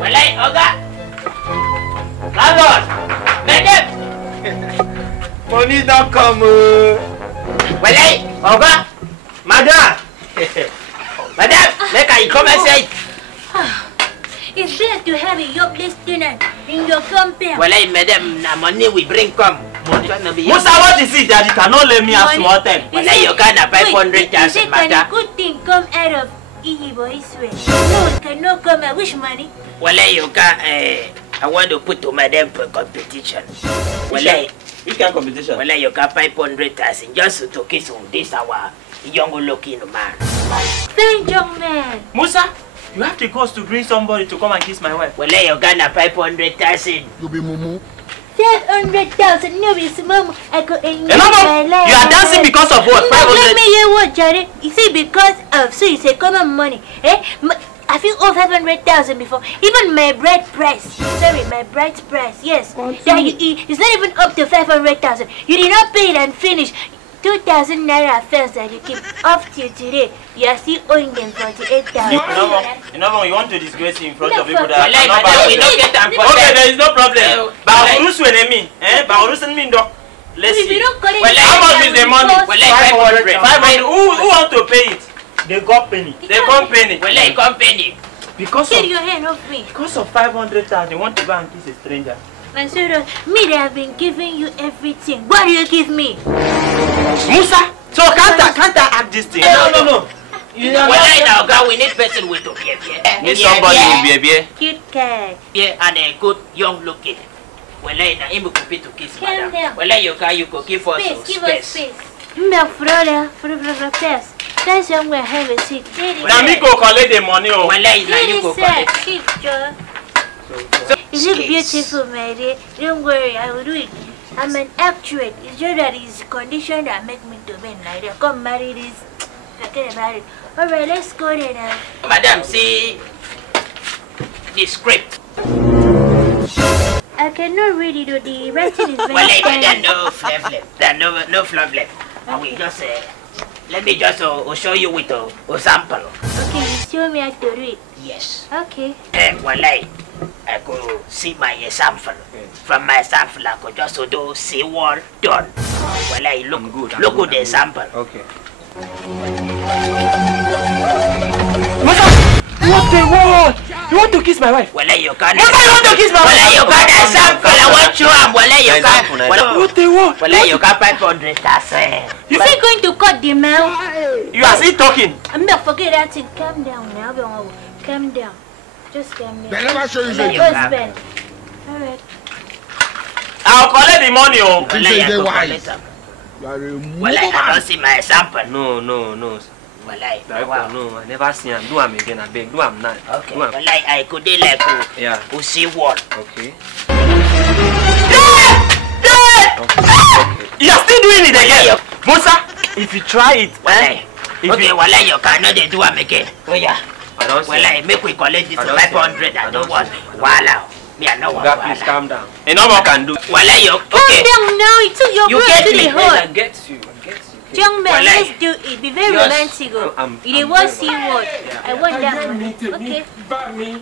Walay, Oga. Landlord. Madam. Money don't come. Walay, Oga. Madam. Madam, make I come and say. It's rare to have a jobless tenant in your compound. Walay, madam, na money we bring come. Musa, what is it that you cannot let me have small time? Walay, you got a 500,000, madam. madam. Good thing come out of Boy's way. No, it cannot come out. Which money? Walay, you got I want to put to madam for competition. Walay. Which kind of competition? Walay, you got 500,000 just to kiss on this our young looking man. Thank young man. Musa, you have the cost to bring somebody to come and kiss my wife. Walay, you got a 500,000. You be mumu. 500,000. No, it's mom. I could enjoy No, my life. you are dancing because of what? No, 500. let me hear what, Jared. You see, because of, so it's a common money. Eh? I feel over 500,000 before. Even my bride price. Sorry, my bride's price. Yes. That it's not even up to 500,000. You did not pay it and finish. 2,000 naira first that you keep up till today. You are still owing them 48,000. You know, you want to disgrace in front of people that Walay, are not madam, we don't get them. Okay, there is no problem. But Urus will me. Let's see. How much is the money? 500. Who want to pay it? The company. The company. Walay, company. Because Get of your hand off me. 500,000, you want to go and kiss a stranger. And so me that have been giving you everything. What do you give me? Musa, so can't I act this thing? No. Walay, now God, we need person with to be Need somebody in baby. Cute cat. Yeah, and a good young looking. Walay, now him could be to kiss Calm madam. down. Walay, you could give us Space, give us space. space. Milk brother, first. That's young we have a seat. Now me go collect the money. Oh. Walay, now you go collect. Keep Joe. Is it beautiful, my dear? Don't worry, I will do it. I'm an actress. It's just that it's condition that make me to be like that. Come marry this. Forget about it. Alright, let's go there now. Madam, see the script. I cannot read it, though. The writing is very Walay, tiny. madam, no problem. No problem. I will just let me just show you with a sample. Okay, you show me how to read. Yes. Okay. Walay, I could see my sample. From my sample, I could just do see what done. Walay, look at the sample. Okay. What the what? You want to kiss my wife? Walay, you can't. What you want to kiss my wife? Walay, you can't sample. I want you. Walay, you can't. What the what? Walay, you can't 500,000. Is he going to cut the mouth? You are still talking. I'm not forget that thing. Calm down now. Calm down. Just calm down. They never show you My the husband. Alright. I'll collect the money. Oh. Walay, I they go wise. collect them. You are a Walay, I mumu. don't see my sample. No. Walay, Wow. No, I never see him. Do him again, I beg. Do him now. Okay. Do him. Walay, I could do like Yeah. who see what. Okay. You are still doing it again. Musa, if you try it, Walay. If Okay, you- Walay, you cannot do them again. Oh yeah. I don't see. Walay, make we collect this I don't see. 500. I I don't don't want. see. Wala. Me, I know what. God, please calm down. you know what? Can do. Walay, you Calm okay? down now. It took your You bro get to me. the I hole. get you. Young man, Walay. let's do it. Be very Yes. romantic. I'm It very was see what. I want that money. Okay.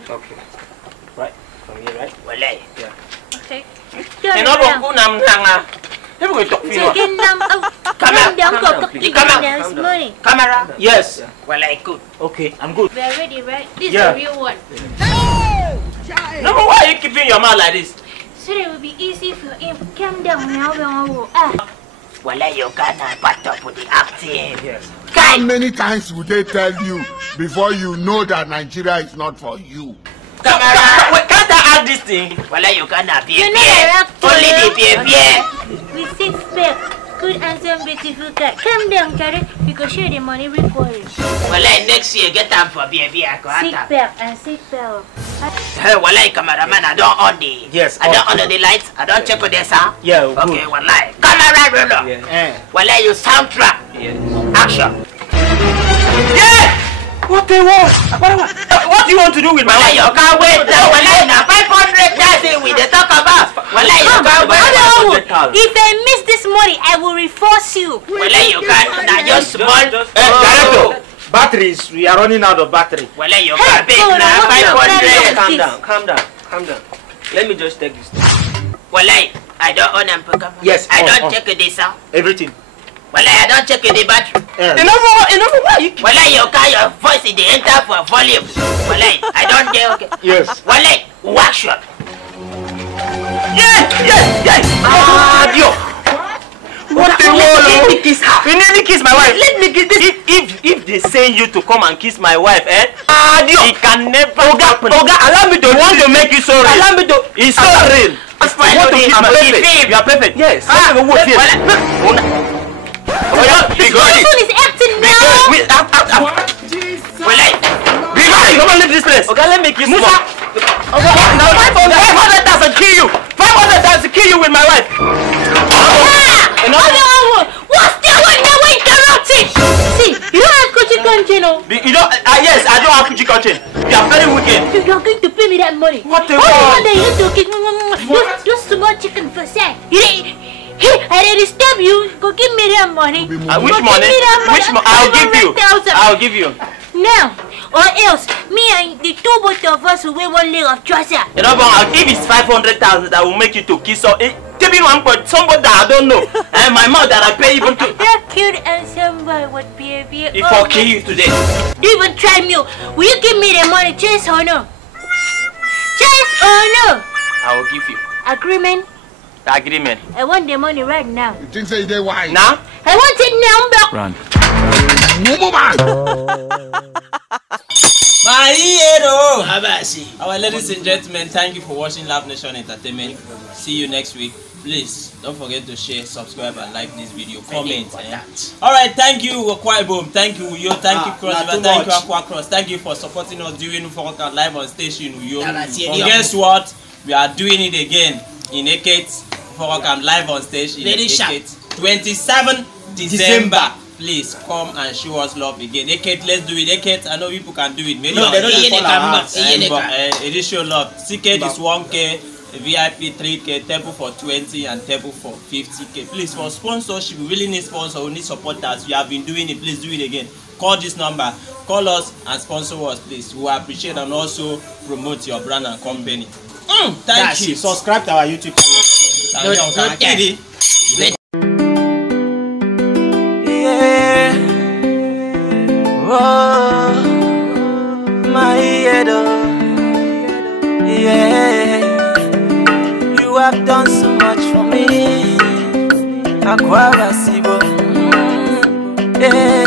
Okay. Right. From here, right? Walay. Okay. You know what? Unam nanga. Never going to talk to So you. get them out. Come Calm out. down. Calm Go. down, please. Give Come me out. that Calm down. money. Camera. Yes. Walay, good. Okay, I'm good. We are ready, right? This Yeah. is the real one. No, but why are you keeping your mouth like this? So it will be easy for him. Calm down now. Ah. Walay, you can't part up with the acting. Yes. How many times would they tell you before you know that Nigeria is not for you? Camera. Wait, can't I act this thing? Walay, you can't be You're not a actor. Only the beer. We six pack. Good handsome, beautiful guy. Calm down, Karen. We go share the money recording. Walay, next year get time for beer. I go Six out. pack and six pack. Hey, Walay, cameraman, I don't on the. Yes, I don't on the lights. I don't check on the sound. Yeah, Okay, Walay. Camera roller. Yeah. Walay, you soundtrack. Yes. Action. Yeah! What do you want to do with my wife? You can't wait now. Now 500,000 we dey talk about. You can't wait. If I miss this money, I will reforce you. You can't. Now just small. Director, batteries. We are running out of battery. You can't pay now 500. Calm down. Let me just take this. I don't own them. Yes. I don't check the sound. Everything. I don't check the battery. Enough. You can't. Your voice is the enter for volume. I don't care. Okay. Yes. Workshop. Yes. Dio. What the world? Let me kiss her. You need to kiss my wife. Let me kiss this. If they send you to come and kiss my wife, Dio. It can never happen. Allow me to want to make you so real. Allow me to. It's so real. You want to kiss my wife? You are perfect. Yes. This one is acting now. Come on, leave this place. Okay, let me kiss you. 500,000 kill you. 500,000 kill you with my wife. What's that one now interrupting? See, you don't have Kuchi Conchen, no? You don't? Yes, I don't have Kuchi Conchen. You are very wicked. You're going to pay me that money. What the hell? Just small chicken for sale. I disturb you. Go give me that money. Which money? I'll give you. Now, or else, me and the two both of us will wear one leg of trouser. You know, but if it's 500,000, I will make you to kiss her. Give me one point, somebody that I don't know. And my mouth that I pay even to. That cute and somebody would be a bit. If I kill you today. Don't even try me. Will you give me the money, yes or no? Yes or no? I will give you. Agreement? Agreement. I want the money right now. You think say they wise? Now? I want it now, bro. Run. My hero! Our ladies and gentlemen, thank you for watching Love Nation Entertainment. See you next week. Please don't forget to share, subscribe, and like this video. Comment. Alright, thank you, Akwa-Ibom. Thank you, Uyo. Thank you, Cross River. Thank you, Aqua Cross. Thank you for supporting us during Uforoka live on station, Uyo. And guess what? We are doing it again in Eket. Uforoka live on stage in Eket. 27 December. Please come and show us love again. Eket, let's do it. Eket, I know people can do it. Maybe it is show love. Ticket is 1K, VIP 3K, table for 20 and table for 50K. Please, for sponsorship, we really need sponsors. We need supporters. You have been doing it. Please do it again. Call this number. Call us and sponsor us, please. We appreciate and also promote your brand and company. Thank you. Subscribe to our YouTube channel. Thank you. Oh, my head, yeah. You have done so much for me. Akwa-Ibom, yeah.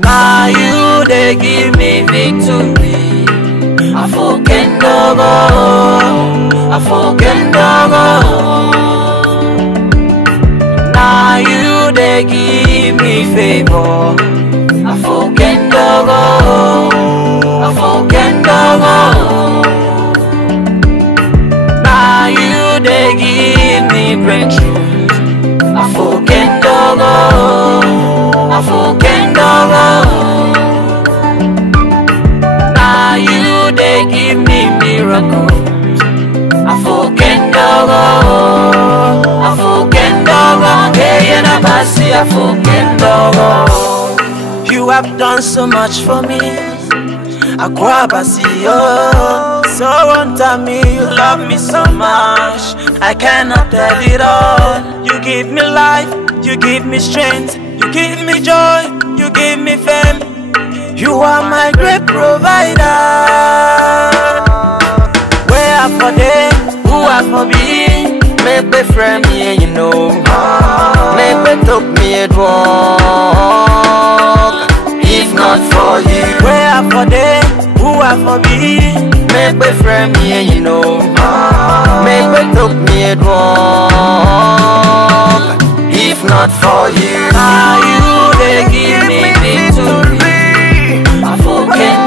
Now you they give me victory. I forget Now you they give me favor. I forget Now you they give me breakthrough. I forget Now you they give me miracles. I forget You have done so much for me. Akwa-Ibom, oh, so on me, you love me so much. I cannot tell it all. You give me life, you give me strength, you give me joy, you give me fame. You are my great provider. Where are for them, who are for me? Make me friend me, you know. Make me took me at walk. If not for you, where are for them, who are for me? Make me friend me, you know. Make me took me at walk. If not for you, now you they give me victory. I forget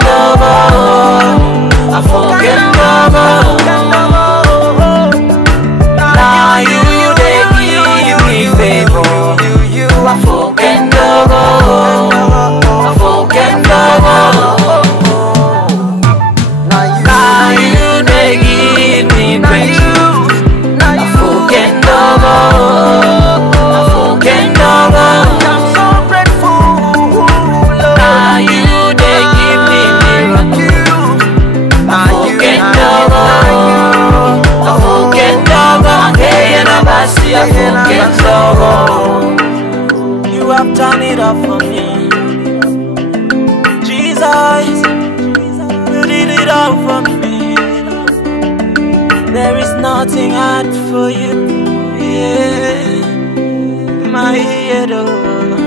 Now you they give me favor. I forget nothing hard for you. Yeah, my hero.